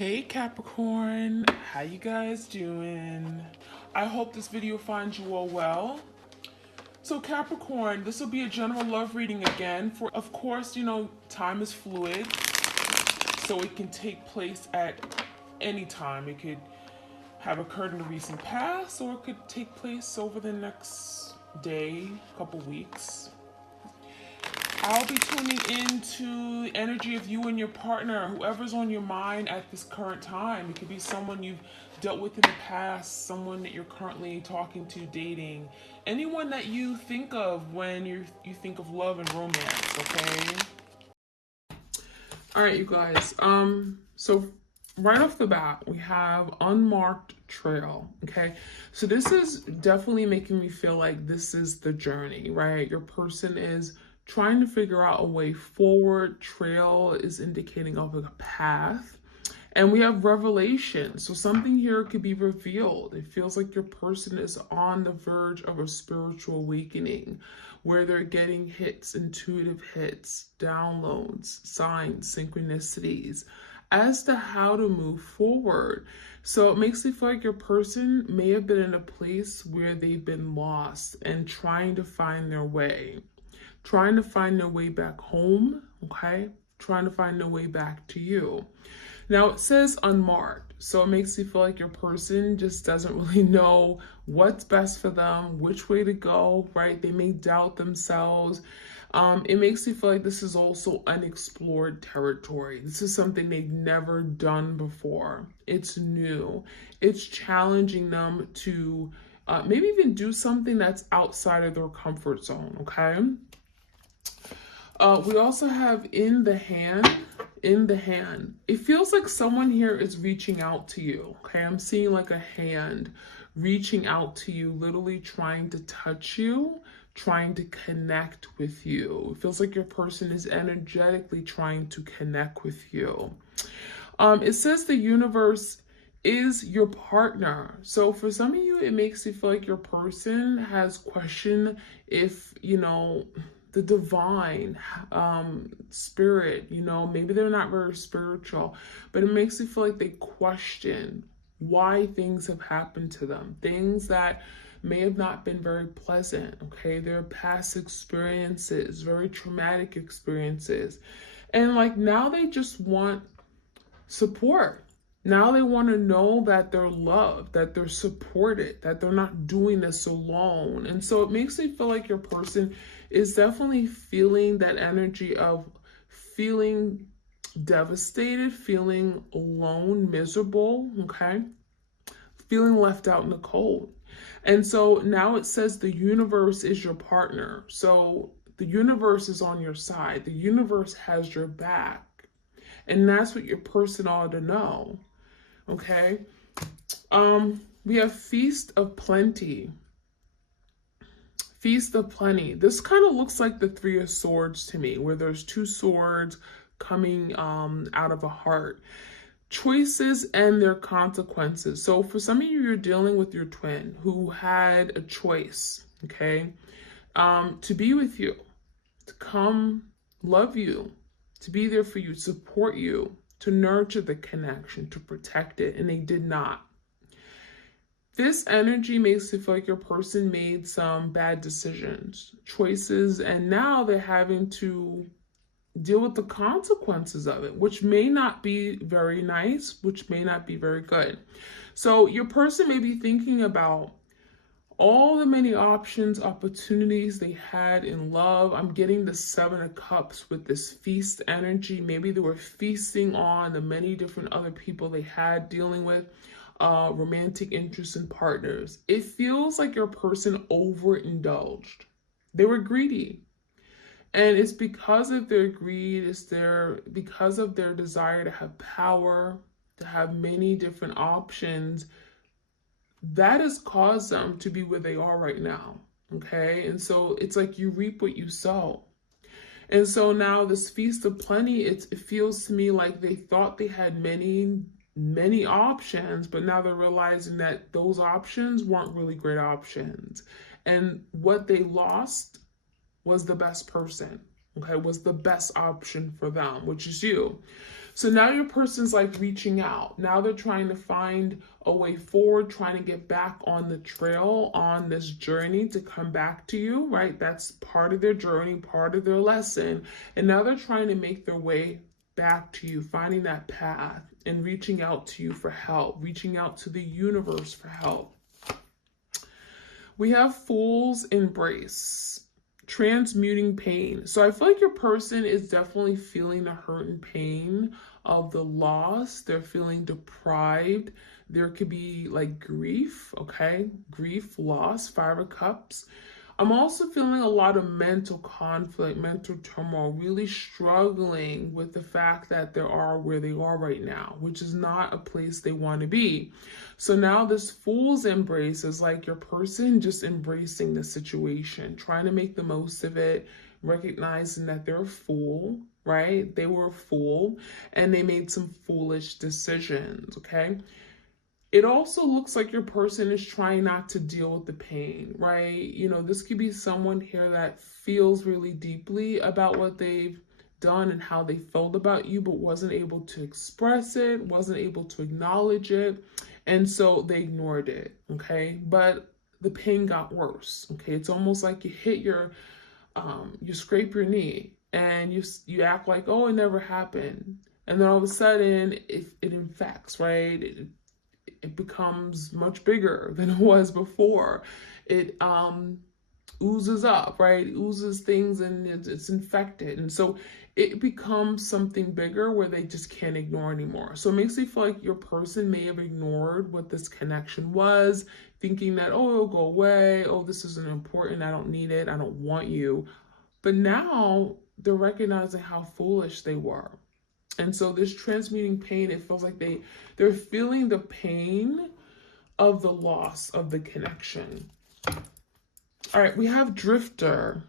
Hey Capricorn, how you guys doing? I hope this video finds you all well. So Capricorn, this will be a general love reading again. For of course, time is fluid, so it can take place at any time. It could have occurred in the recent past, or it could take place over the next day, couple weeks. I'll be tuning into the energy of you and your partner, whoever's on your mind at this current time. It could be someone you've dealt with in the past, someone that you're currently talking to, dating, anyone that you think of when you think of love and romance, okay? All right, you guys. So right off the bat, we have unmarked trail, okay? So this is definitely making me feel like this is the journey, right? Your person is trying to figure out a way forward. Trail is indicating of a path. And we have revelation. So something here could be revealed. It feels like your person is on the verge of a spiritual awakening where they're getting hits, intuitive hits, downloads, signs, synchronicities as to how to move forward. So it makes me feel like your person may have been in a place where they've been lost and trying to find their way. Trying to find their way back home, okay? Trying to find their way back to you. Now it says unmarked, so it makes you feel like your person just doesn't really know what's best for them, which way to go, right? They may doubt themselves. It makes you feel like this is also unexplored territory. This is something they've never done before. It's new. It's challenging them to maybe even do something that's outside of their comfort zone, okay? We also have in the hand. It feels like someone here is reaching out to you, okay? I'm seeing like a hand reaching out to you, literally trying to touch you, trying to connect with you. It feels like your person is energetically trying to connect with you. It says the universe is your partner. So for some of you, it makes you feel like your person has questioned if, the divine spirit, maybe they're not very spiritual, but it makes you feel like they question why things have happened to them, things that may have not been very pleasant, okay? Their past experiences, very traumatic experiences. And like now they just want support. Now they want to know that they're loved, that they're supported, that they're not doing this alone. And so it makes me feel like your person is definitely feeling that energy of feeling devastated, feeling alone, miserable, okay? Feeling left out in the cold. And so now it says the universe is your partner. So the universe is on your side. The universe has your back. And that's what your person ought to know. Okay. We have Feast of Plenty. Feast of Plenty. This kind of looks like the Three of Swords to me, where there's two swords coming out of a heart. Choices and their consequences. So for some of you, you're dealing with your twin who had a choice, okay, to be with you, to come love you, to be there for you, support you, to nurture the connection, to protect it, and they did not. This energy makes it feel like your person made some bad decisions, choices, and now they're having to deal with the consequences of it, which may not be very nice, which may not be very good. So your person may be thinking about all the many options, opportunities they had in love. I'm getting the Seven of Cups with this feast energy. Maybe they were feasting on the many different other people they had dealing with, romantic interests and partners. It feels like your person overindulged. They were greedy. And it's because of their greed, because of their desire to have power, to have many different options, that has caused them to be where they are right now, okay? And so it's like you reap what you sow. And so now this Feast of Plenty, it feels to me like they thought they had many options, but now they're realizing that those options weren't really great options. And what they lost was the best person, okay, was the best option for them, which is you. So now your person's like reaching out. Now they're trying to find a way forward, trying to get back on the trail, on this journey to come back to you, right? That's part of their journey, part of their lesson. And now they're trying to make their way back to you, finding that path and reaching out to you for help, reaching out to the universe for help. We have Fool's Embrace, transmuting pain. So I feel like your person is definitely feeling the hurt and pain of the loss. They're feeling deprived. There could be like grief, okay? Grief, loss, 5 of Cups. I'm also feeling a lot of mental conflict, mental turmoil, really struggling with the fact that they are where they are right now, which is not a place they want to be. So now this Fool's Embrace is like your person just embracing the situation, trying to make the most of it, recognizing that they're a fool, right? They were a fool and they made some foolish decisions, okay? It also looks like your person is trying not to deal with the pain, right? You know, this could be someone here that feels really deeply about what they've done and how they felt about you, but wasn't able to express it, wasn't able to acknowledge it. And so they ignored it, okay? But the pain got worse, okay? It's almost like you hit you scrape your knee and you act like, oh, it never happened. And then all of a sudden it infects, right? It becomes much bigger than it was before. It oozes up, right? It oozes things and it's infected. And so it becomes something bigger where they just can't ignore anymore. So it makes me feel like your person may have ignored what this connection was, thinking that, oh, it'll go away. Oh, this isn't important. I don't need it. I don't want you. But now they're recognizing how foolish they were. And so this transmuting pain, it feels like they're feeling the pain of the loss of the connection. All right, we have Drifter.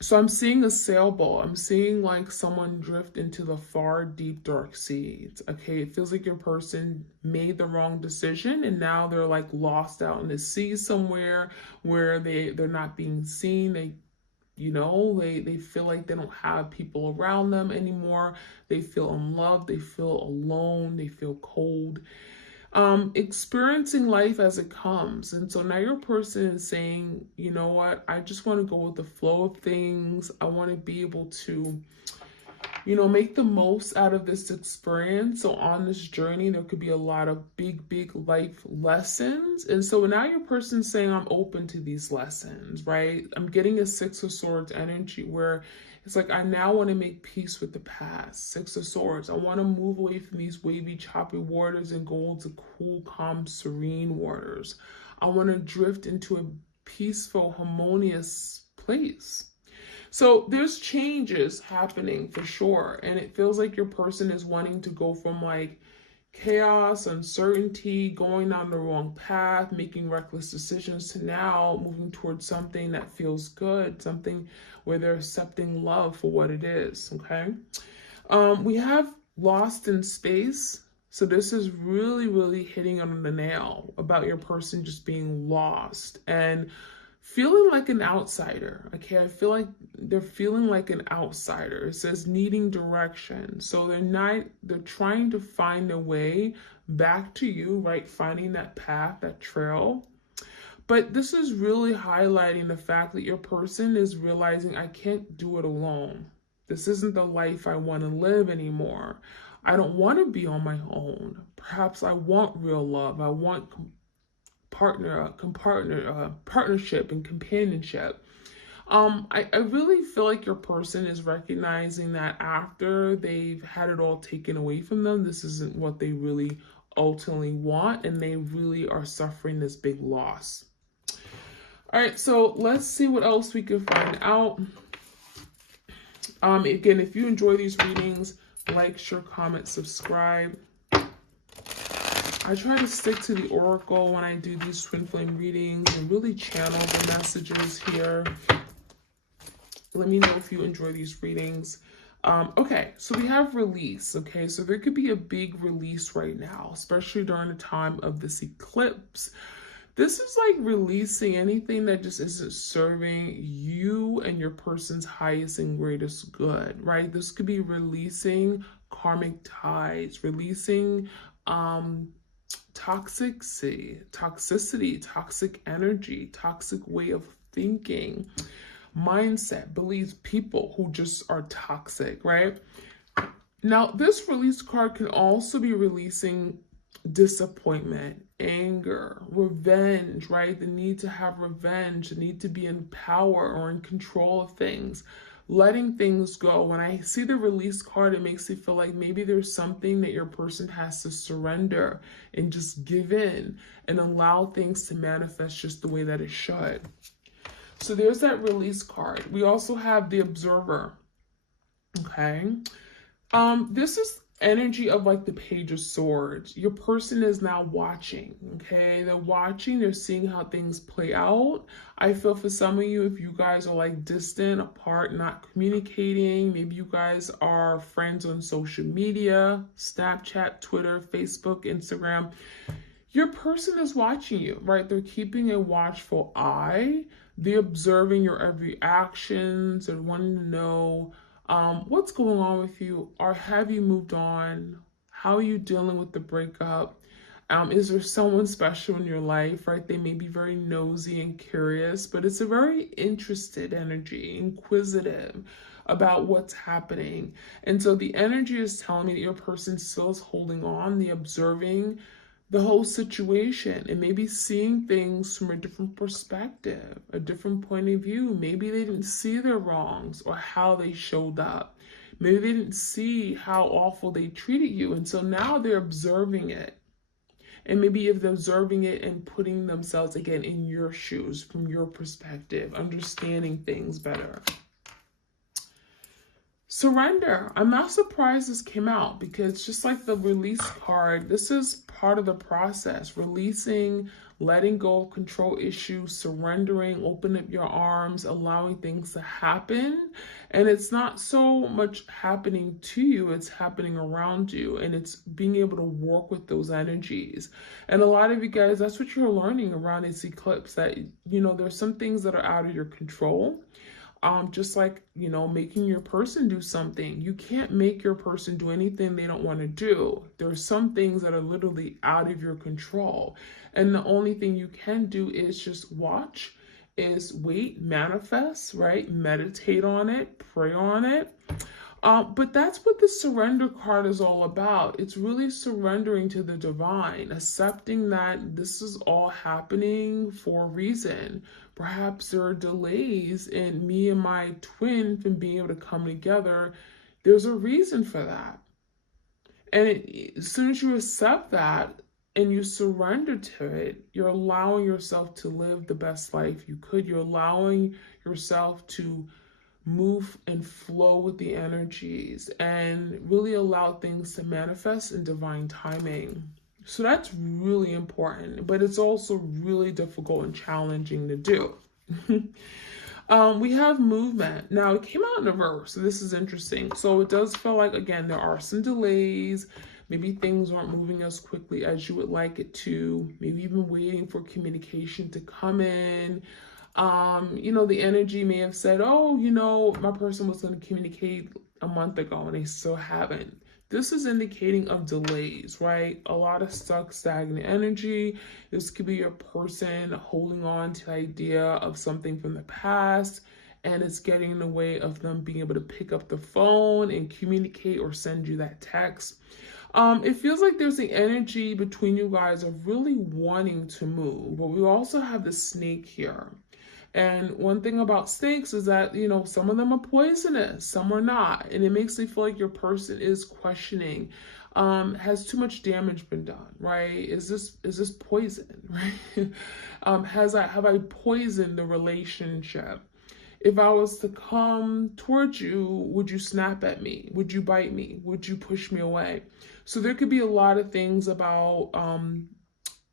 So I'm seeing a sailboat. I'm seeing like someone drift into the far, deep, dark seas. Okay, it feels like your person made the wrong decision and now they're like lost out in the sea somewhere where they're not being seen. They feel like they don't have people around them anymore. They feel unloved, they feel alone, they feel cold. Experiencing life as it comes. And so now your person is saying, you know what, I just want to go with the flow of things. I want to be able to, make the most out of this experience. So on this journey, there could be a lot of big, big life lessons. And so now your person's saying, I'm open to these lessons, right? I'm getting a 6 of Swords energy where it's like, I now want to make peace with the past. 6 of Swords. I want to move away from these wavy, choppy waters and go into cool, calm, serene waters. I want to drift into a peaceful, harmonious place. So there's changes happening for sure. And it feels like your person is wanting to go from like chaos, uncertainty, going down the wrong path, making reckless decisions to now moving towards something that feels good, something where they're accepting love for what it is, okay? We have Lost in Space. So this is really, really hitting on the nail about your person just being lost and feeling like an outsider, okay? I feel like they're feeling like an outsider. It says needing direction. So they're trying to find a way back to you, right? Finding that path, that trail. But this is really highlighting the fact that your person is realizing, I can't do it alone. This isn't the life I want to live anymore. I don't want to be on my own. Perhaps I want real love. I want partnership and companionship. I really feel like your person is recognizing that after they've had it all taken away from them, this isn't what they really ultimately want, and they really are suffering this big loss. All right, so let's see what else we can find out. Again, if you enjoy these readings, like, share, comment, subscribe. I try to stick to the oracle when I do these twin flame readings and really channel the messages here. Let me know if you enjoy these readings. Okay, so we have release, okay? So there could be a big release right now, especially during the time of this eclipse. This is like releasing anything that just isn't serving you and your person's highest and greatest good, right? This could be releasing karmic ties, releasing toxicity, toxic energy, toxic way of thinking, mindset, beliefs, people who just are toxic, right? Now, this release card can also be releasing disappointment, anger, revenge, right? The need to have revenge, the need to be in power or in control of things, letting things go. When I see the release card, it makes me feel like maybe there's something that your person has to surrender and just give in and allow things to manifest just the way that it should. So there's that release card. We also have the observer. Okay. This is energy of like the Page of Swords. Your person is now watching, okay? They're watching, they're seeing how things play out. I feel for some of you, if you guys are like distant, apart, not communicating, maybe you guys are friends on social media, Snapchat, Twitter, Facebook, Instagram, your person is watching you, right? They're keeping a watchful eye. They're observing your every actions and wanting to know what's going on with you, or have you moved on? How are you dealing with the breakup? Is there someone special in your life, right? They may be very nosy and curious, but it's a very interested energy, inquisitive about what's happening. And so the energy is telling me that your person still is holding on, the observing the whole situation, and maybe seeing things from a different perspective, a different point of view. Maybe they didn't see their wrongs or how they showed up. Maybe they didn't see how awful they treated you. And so now they're observing it. And maybe if they're observing it and putting themselves again in your shoes from your perspective, understanding things better. Surrender. I'm not surprised this came out, because just like the release card, this is part of the process. Releasing, letting go of control issues, surrendering, open up your arms, allowing things to happen. And it's not so much happening to you, it's happening around you. And it's being able to work with those energies. And a lot of you guys, that's what you're learning around this eclipse, that, you know, there's some things that are out of your control. Just like, you know, making your person do something. You can't make your person do anything they don't want to do. There are some things that are literally out of your control. And the only thing you can do is just watch, is wait, manifest, right? Meditate on it, pray on it. But that's what the surrender card is all about. It's really surrendering to the divine, accepting that this is all happening for a reason. Perhaps there are delays in me and my twin from being able to come together. There's a reason for that. And as soon as you accept that and you surrender to it, you're allowing yourself to live the best life you could. You're allowing yourself to move and flow with the energies and really allow things to manifest in divine timing. So that's really important, but it's also really difficult and challenging to do. We have movement. Now, it came out in reverse, so this is interesting. So it does feel like, again, there are some delays. Maybe things aren't moving as quickly as you would like it to. Maybe you've been waiting for communication to come in. You know, the energy may have said, oh, you know, my person was going to communicate a month ago and they still haven't. This is indicating of delays, right? A lot of stuck, stagnant energy. This could be your person holding on to the idea of something from the past, and it's getting in the way of them being able to pick up the phone and communicate or send you that text. It feels like there's the energy between you guys of really wanting to move, but we also have the snake here. And one thing about snakes is that, you know, some of them are poisonous, some are not. And it makes me feel like your person is questioning, has too much damage been done, right? Is this poison, right? Have I poisoned the relationship? If I was to come towards you, would you snap at me? Would you bite me? Would you push me away? So there could be a lot of things about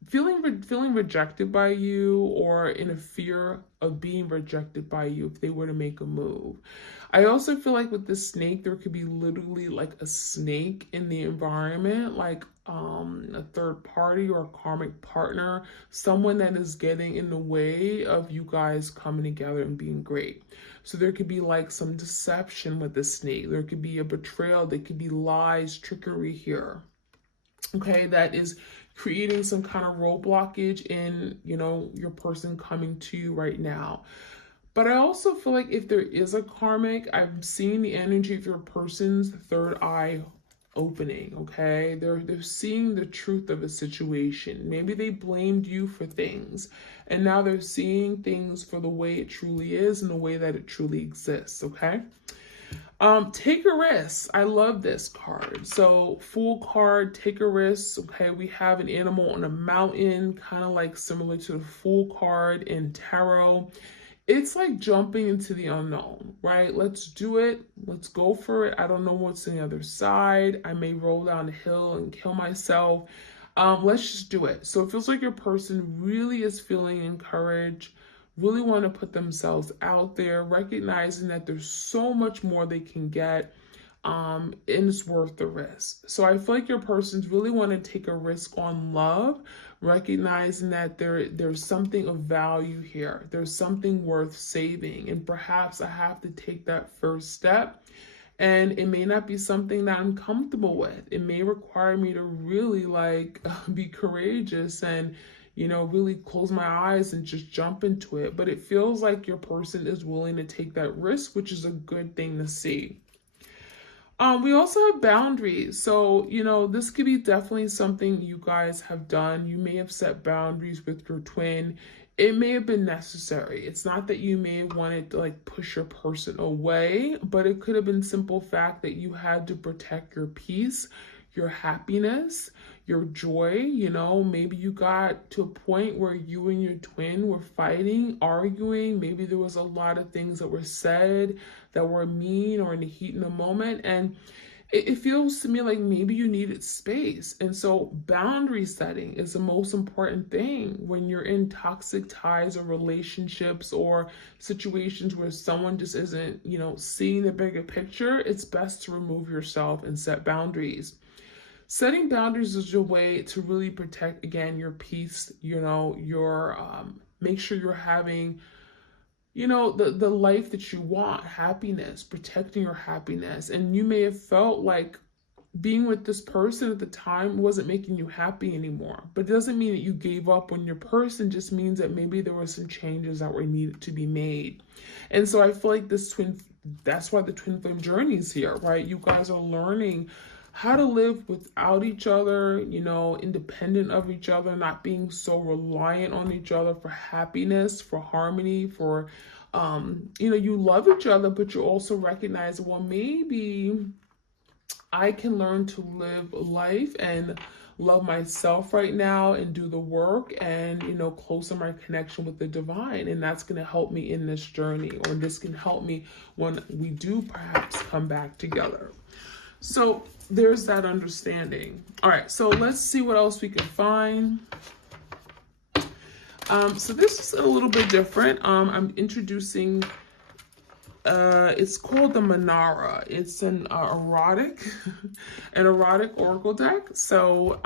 feeling rejected by you, or in a fear of being rejected by you if they were to make a move. I also feel like with the snake, there could be literally like a snake in the environment, like a third party or a karmic partner, someone that is getting in the way of you guys coming together and being great. So there could be like some deception with the snake. There could be a betrayal. There could be lies, trickery here. Okay, that is creating some kind of roadblockage in, your person coming to you right now. But I also feel like if there is a karmic, I'm seeing the energy of your person's third eye opening, okay? They're seeing the truth of a situation. Maybe they blamed you for things, and now they're seeing things for the way it truly is and the way that it truly exists, okay? Take a risk. I love this card. So Fool card, take a risk. Okay, we have an animal on a mountain, kind of like similar to the Fool card in tarot. It's like jumping into the unknown, right? Let's do it. Let's go for it. I don't know what's on the other side. I may roll down the hill and kill myself. Let's just do it. So it feels like your person really is feeling encouraged, really want to put themselves out there, recognizing that there's so much more they can get, and it's worth the risk. So I feel like your person's really want to take a risk on love, recognizing that there's something of value here. There's something worth saving, and perhaps I have to take that first step. And it may not be something that I'm comfortable with. It may require me to really be courageous and really close my eyes and just jump into it. But it feels like your person is willing to take that risk, which is a good thing to see. We also have boundaries. So, this could be definitely something you guys have done. You may have set boundaries with your twin. It may have been necessary. It's not that you may have wanted to push your person away, but it could have been simple fact that you had to protect your peace, your happiness, your joy. Maybe you got to a point where you and your twin were fighting, arguing. Maybe there was a lot of things that were said that were mean or in the heat in the moment. And it feels to me like maybe you needed space. And so boundary setting is the most important thing when you're in toxic ties or relationships or situations where someone just isn't, seeing the bigger picture. It's best to remove yourself and set boundaries. Setting boundaries is your way to really protect, again, your peace, make sure you're having the life that you want, happiness, protecting your happiness. And you may have felt like being with this person at the time wasn't making you happy anymore. But it doesn't mean that you gave up on your person, just means that maybe there were some changes that were needed to be made. And so I feel like that's why the twin flame journey is here, right? You guys are learning how to live without each other, independent of each other, not being so reliant on each other for happiness, for harmony, for, you love each other, but you also recognize, well, maybe I can learn to live life and love myself right now and do the work and, closer my connection with the divine. And that's going to help me in this journey, or this can help me when we do perhaps come back together. So there's that understanding. All right, so let's see what else we can find. So this is a little bit different. I'm introducing, it's called the Manara. It's an erotic oracle deck. So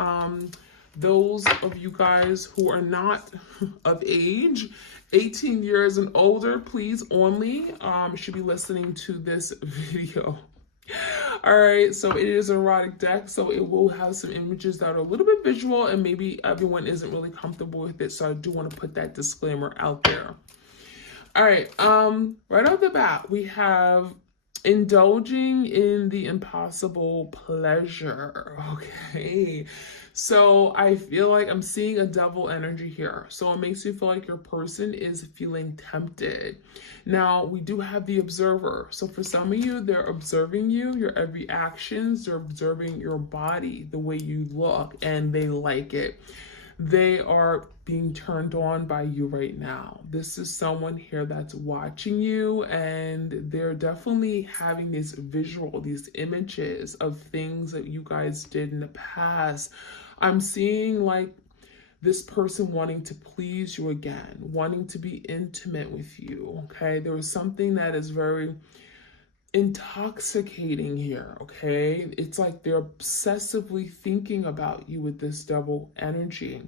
those of you guys who are not of age, 18 years and older, please only should be listening to this video. All right, so it is an erotic deck, so it will have some images that are a little bit visual, and maybe everyone isn't really comfortable with it, so I do want to put that disclaimer out there. All right, right off the bat, we have indulging in the impossible pleasure. Okay, so I feel like I'm seeing a double energy here. So it makes you feel like your person is feeling tempted. Now, we do have the observer. So for some of you, they're observing you, your every actions, they're observing your body, the way you look, and they like it. They are being turned on by you right now. This is someone here that's watching you, and they're definitely having these images of things that you guys did in the past. I'm seeing this person wanting to please you again, wanting to be intimate with you, okay? There was something that is very intoxicating here, okay? It's like they're obsessively thinking about you with this double energy.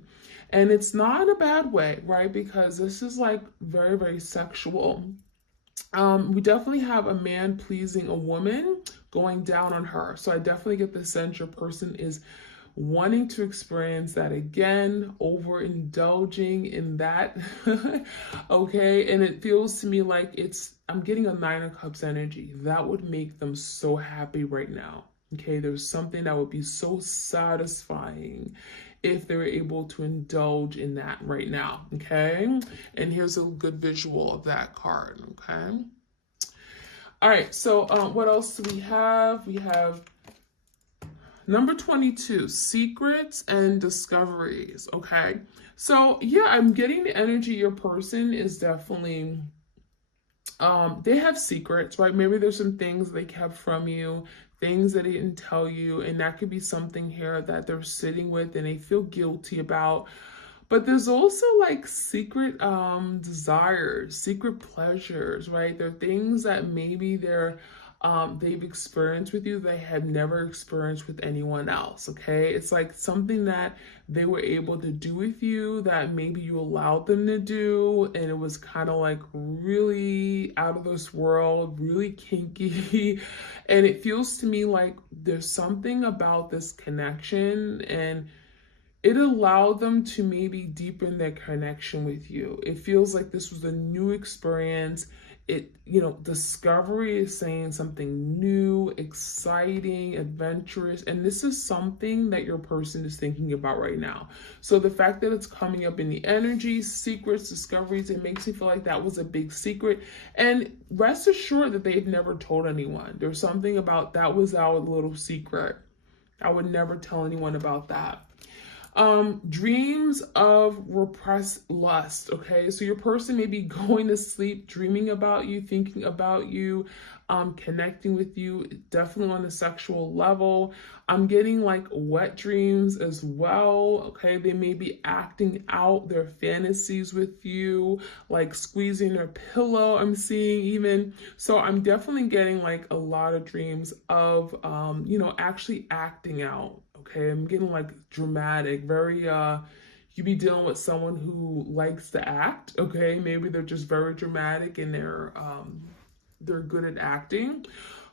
And it's not in a bad way, right? Because this is like very, very sexual. We definitely have a man pleasing a woman going down on her. So I definitely get the sense your person is wanting to experience that again, overindulging in that. Okay, and it feels to me like I'm getting a 9 of Cups energy. That would make them so happy right now. Okay, there's something that would be so satisfying if they were able to indulge in that right now. Okay, and here's a good visual of that card. Okay, all right, so what else do we have? We have number 22, secrets and discoveries. Okay. So yeah, I'm getting the energy your person is definitely, they have secrets, right? Maybe there's some things they kept from you, things that they didn't tell you. And that could be something here that they're sitting with and they feel guilty about. But there's also like secret desires, secret pleasures, right? There are things that maybe they've experienced with you they had never experienced with anyone else, okay? It's like something that they were able to do with you that maybe you allowed them to do, and it was kind of like really out of this world, really kinky. And it feels to me like there's something about this connection, and it allowed them to maybe deepen their connection with you. It feels like this was a new experience. Discovery is saying something new, exciting, adventurous, and this is something that your person is thinking about right now. So the fact that it's coming up in the energy, secrets, discoveries, it makes me feel like that was a big secret. And rest assured that they've never told anyone. There's something about that was our little secret. I would never tell anyone about that. Dreams of repressed lust. Okay, so your person may be going to sleep dreaming about you, thinking about you, connecting with you, definitely on a sexual level. I'm getting like wet dreams as well. Okay, they may be acting out their fantasies with you, like squeezing their pillow. I'm seeing even. So I'm definitely getting like a lot of dreams of actually acting out. Okay, I'm getting like dramatic, very you be dealing with someone who likes to act. Okay, maybe they're just very dramatic and they're good at acting.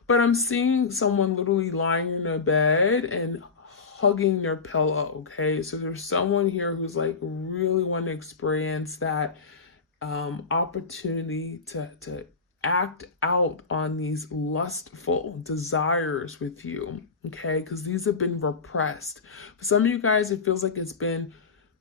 But I'm seeing someone literally lying in their bed and hugging their pillow. Okay, so there's someone here who's like really want to experience that opportunity to act out on these lustful desires with you, okay? Because these have been repressed. For some of you guys, it feels like it's been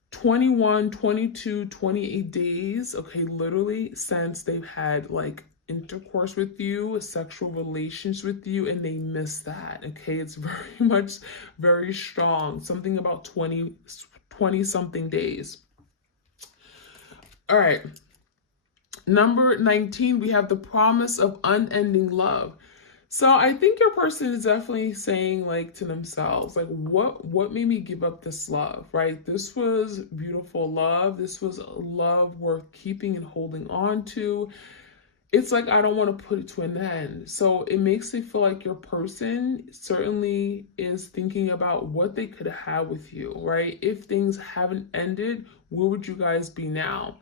21, 22, 28 days, okay, literally since they've had like intercourse with you, sexual relations with you, and they miss that, okay? It's very much, very strong. Something about 20 something days. All right. Number 19, we have the promise of unending love. So I think your person is definitely saying like to themselves, like what made me give up this love, right? This was beautiful love. This was love worth keeping and holding on to. It's like, I don't want to put it to an end. So it makes me feel like your person certainly is thinking about what they could have with you, right? If things haven't ended, where would you guys be now?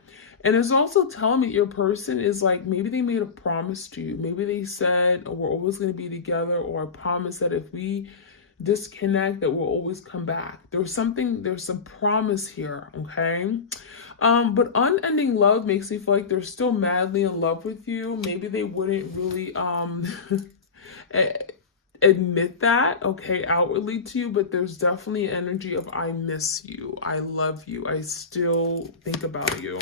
And it's also telling me your person is like, maybe they made a promise to you. Maybe they said, oh, we're always going to be together, or a promise that if we disconnect, that we'll always come back. There's some promise here, okay? But unending love makes me feel like they're still madly in love with you. Maybe they wouldn't really admit that, okay, outwardly to you, but there's definitely energy of I miss you, I love you, I still think about you.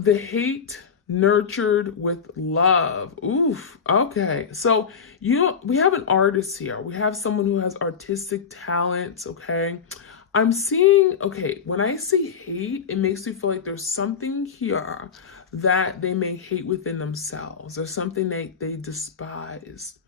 The hate nurtured with love. Oof. Okay. So we have an artist here. We have someone who has artistic talents. Okay. I'm seeing, okay, when I see hate, it makes me feel like there's something here that they may hate within themselves. There's something they despise.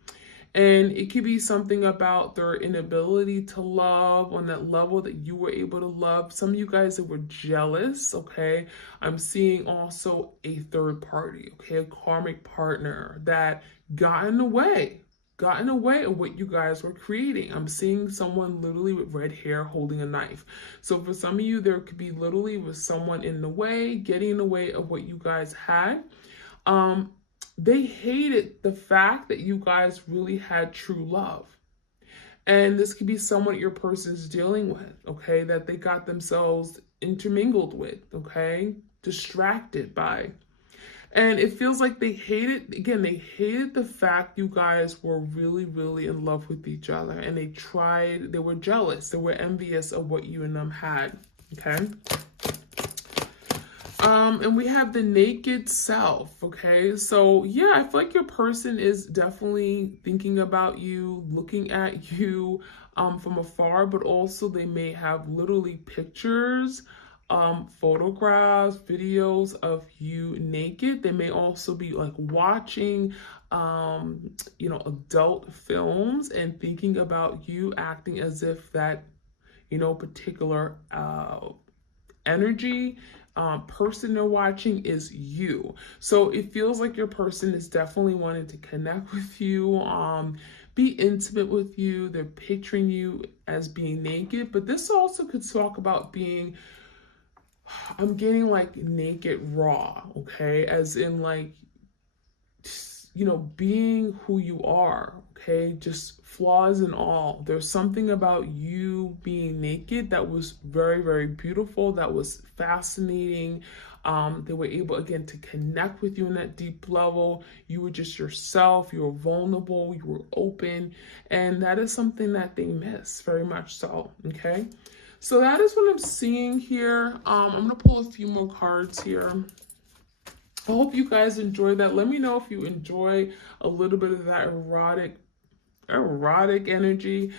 And it could be something about their inability to love on that level that you were able to love. Some of you guys that were jealous, okay? I'm seeing also a third party, okay? A karmic partner that got in the way of what you guys were creating. I'm seeing someone literally with red hair holding a knife. So for some of you, there could be literally with someone in the way, getting in the way of what you guys had. They hated the fact that you guys really had true love. And this could be someone your person's dealing with, okay, that they got themselves intermingled with, okay, distracted by. And it feels like they hated the fact you guys were really, really in love with each other. And they were jealous, they were envious of what you and them had, okay? And we have the naked self, okay? So yeah, I feel like your person is definitely thinking about you, looking at you from afar, but also they may have literally pictures, photographs, videos of you naked. They may also be like watching, adult films and thinking about you, acting as if that, particular energy person they're watching is you. So it feels like your person is definitely wanting to connect with you, be intimate with you. They're picturing you as being naked, but this also could talk about being, I'm getting like naked raw, okay? As in like, being who you are, okay? Just flaws and all. There's something about you being naked that was very, very beautiful, that was fascinating. They were able, again, to connect with you in that deep level. You were just yourself, you were vulnerable, you were open, and that is something that they miss very much so, okay? So that is what I'm seeing here. I'm going to pull a few more cards here. I hope you guys enjoy that. Let me know if you enjoy a little bit of that erotic energy.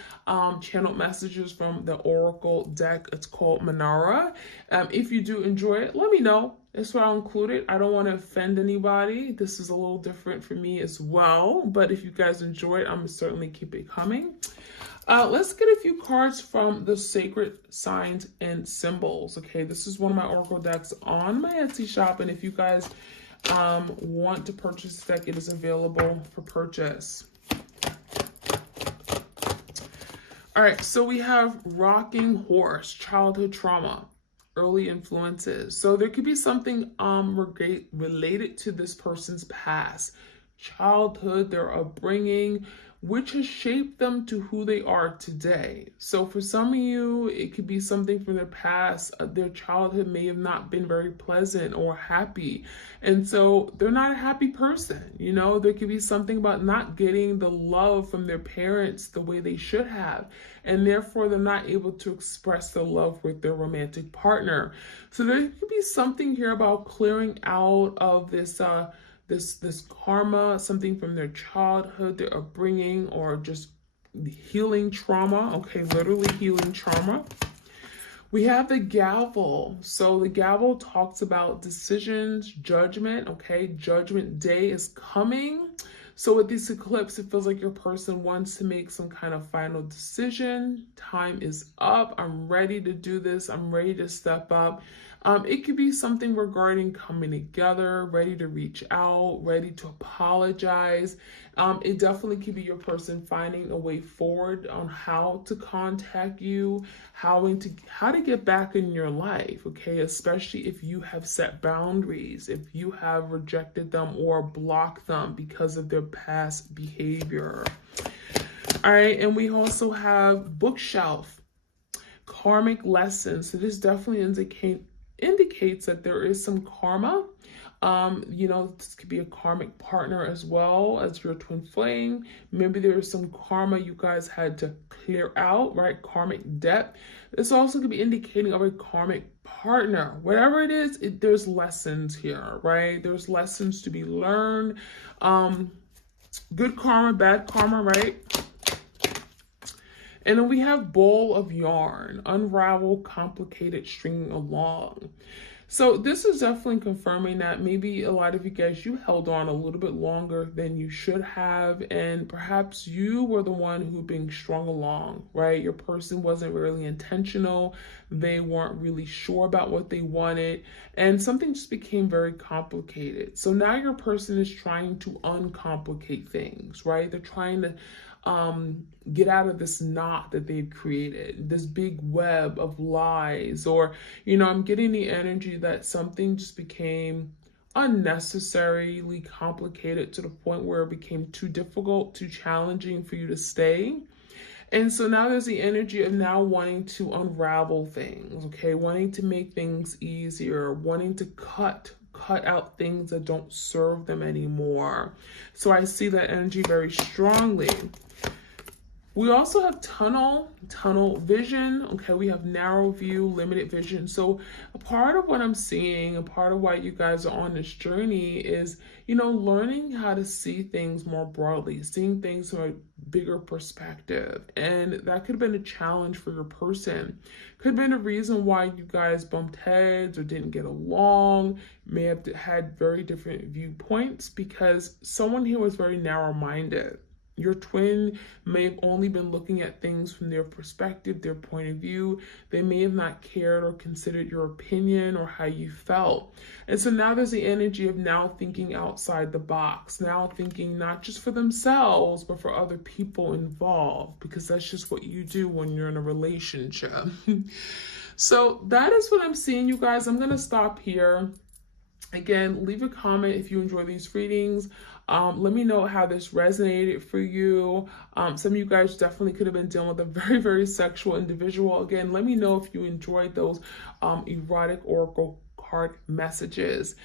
Channeled messages from the Oracle deck. It's called Manara. If you do enjoy it, let me know. That's why I'll include it. I don't want to offend anybody. This is a little different for me as well. But if you guys enjoy it, I'm going to certainly keep it coming. Let's get a few cards from the Sacred Signs and Symbols. Okay, this is one of my Oracle decks on my Etsy shop. And if you guys want to purchase this deck, it is available for purchase. All right, so we have Rocking Horse, childhood trauma, early influences. So there could be something related to this person's past, childhood, their upbringing, which has shaped them to who they are today. So for some of you, it could be something from their past. Their childhood may have not been very pleasant or happy. And so they're not a happy person. There could be something about not getting the love from their parents the way they should have. And therefore, they're not able to express their love with their romantic partner. So there could be something here about clearing out of this this karma, something from their childhood, their upbringing, or just healing trauma. Okay, literally healing trauma. We have the gavel. So the gavel talks about decisions, judgment. Okay, judgment day is coming. So with this eclipse, it feels like your person wants to make some kind of final decision. Time is up. I'm ready to do this. I'm ready to step up. It could be something regarding coming together, ready to reach out, ready to apologize. It definitely could be your person finding a way forward on how to contact you, how to get back in your life, okay? Especially if you have set boundaries, if you have rejected them or blocked them because of their past behavior. All right, and we also have bookshelf, karmic lessons. So this definitely indicates that there is some karma. This could be a karmic partner as well as your twin flame. Maybe there is some karma you guys had to clear out, right? Karmic debt. This also could be indicating of a karmic partner. Whatever it is, there's lessons here, right? There's lessons to be learned. Good karma, bad karma, right? And then we have ball of yarn, unravel, complicated, stringing along. So this is definitely confirming that maybe a lot of you guys, you held on a little bit longer than you should have, and perhaps you were the one who being strung along, right? Your person wasn't really intentional. They weren't really sure about what they wanted, and something just became very complicated. So now your person is trying to uncomplicate things, right? They're trying to get out of this knot that they've created, this big web of lies. Or, I'm getting the energy that something just became unnecessarily complicated to the point where it became too difficult, too challenging for you to stay. And so now there's the energy of now wanting to unravel things, okay? Wanting to make things easier, wanting to cut out things that don't serve them anymore. So I see that energy very strongly. We also have tunnel vision. Okay, we have narrow view, limited vision. So a part of what I'm seeing, a part of why you guys are on this journey is, learning how to see things more broadly, seeing things from a bigger perspective. And that could have been a challenge for your person. Could have been a reason why you guys bumped heads or didn't get along, may have had very different viewpoints because someone here was very narrow-minded. Your twin may have only been looking at things from their perspective, their point of view. They may have not cared or considered your opinion or how you felt. And so now there's the energy of now thinking outside the box, now thinking not just for themselves, but for other people involved, because that's just what you do when you're in a relationship. So that is what I'm seeing, you guys. I'm going to stop here. Again, leave a comment if you enjoy these readings. Let me know how this resonated for you. Some of you guys definitely could have been dealing with a very, very sexual individual. Again, let me know if you enjoyed those erotic oracle card messages.